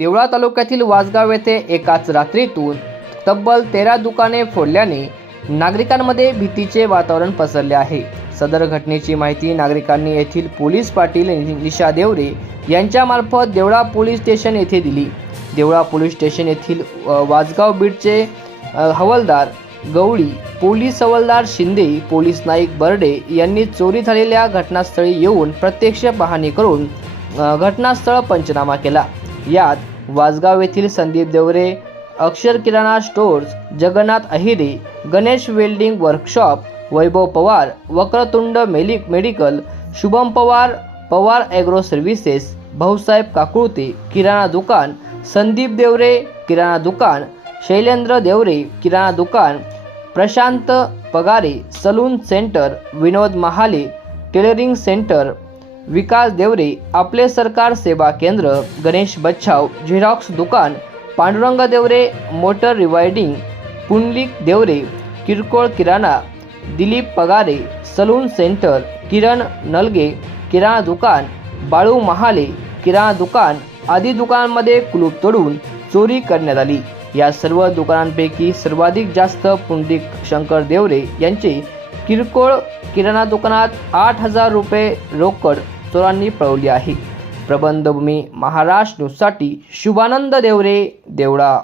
देवळा तालुक्यातील वासगाव येथे एकाच रात्रीतून तब्बल 13 दुकाने फोडल्याने नागरिकांमध्ये भीतीचे वातावरण पसरले आहे। सदर घटनेची माहिती नागरिकांनी येथील पोलीस पाटील निशा देवरे यांच्यामार्फत देवळा पोलीस स्टेशन येथे दिली। देवळा पोलीस स्टेशन येथील वासगाव बीटचे हवालदार गवळी, पोलीस हवालदार शिंदे, पोलीस नाईक बर्डे यांनी चोरी झालेल्या घटनास्थळी येऊन प्रत्यक्ष पाहणी करून घटनास्थळ पंचनामा केला। यात वासगाव येथील Sandeep Deore, Akshar kirana stores, Jagannath Ahire, Ganesh welding workshop, Vaibhav Pawar, Vakratund medical, Shubham Pawar, Pawar agro services, Bhausaheb Kakulte kirana दुकान, संदीप देवरे किराणा दुकान, शैलेंद्र देवरे किराणा दुकान, Prashant Pagare salon centre, Vinod Mahale tailoring centre, Vikas Deore Aaple Sarkar Seva Kendra, Ganesh Bachhav xerox दुकान, पांडुरंग देवरे मोटर रिवाइडिंग, पुंडलिक देवरे किरकोळ किराणा, दिलीप पगारे सलून सेंटर, किरण नलगे किराणा दुकान, बाळू महाले किराणा दुकान आदी दुकानांमध्ये कुलूप तोडून चोरी करण्यात आली। या सर्व दुकानांपैकी सर्वाधिक जास्त पुंडलिक शंकर देवरे यांचे किरकोळ किराणा दुकानात 8,000 रुपये रोकड चोरांनी पळवली आहे। प्रबंधभूमी महाराष्ट्र न्यूजसाठी शुभानंद देवरे, देवळा।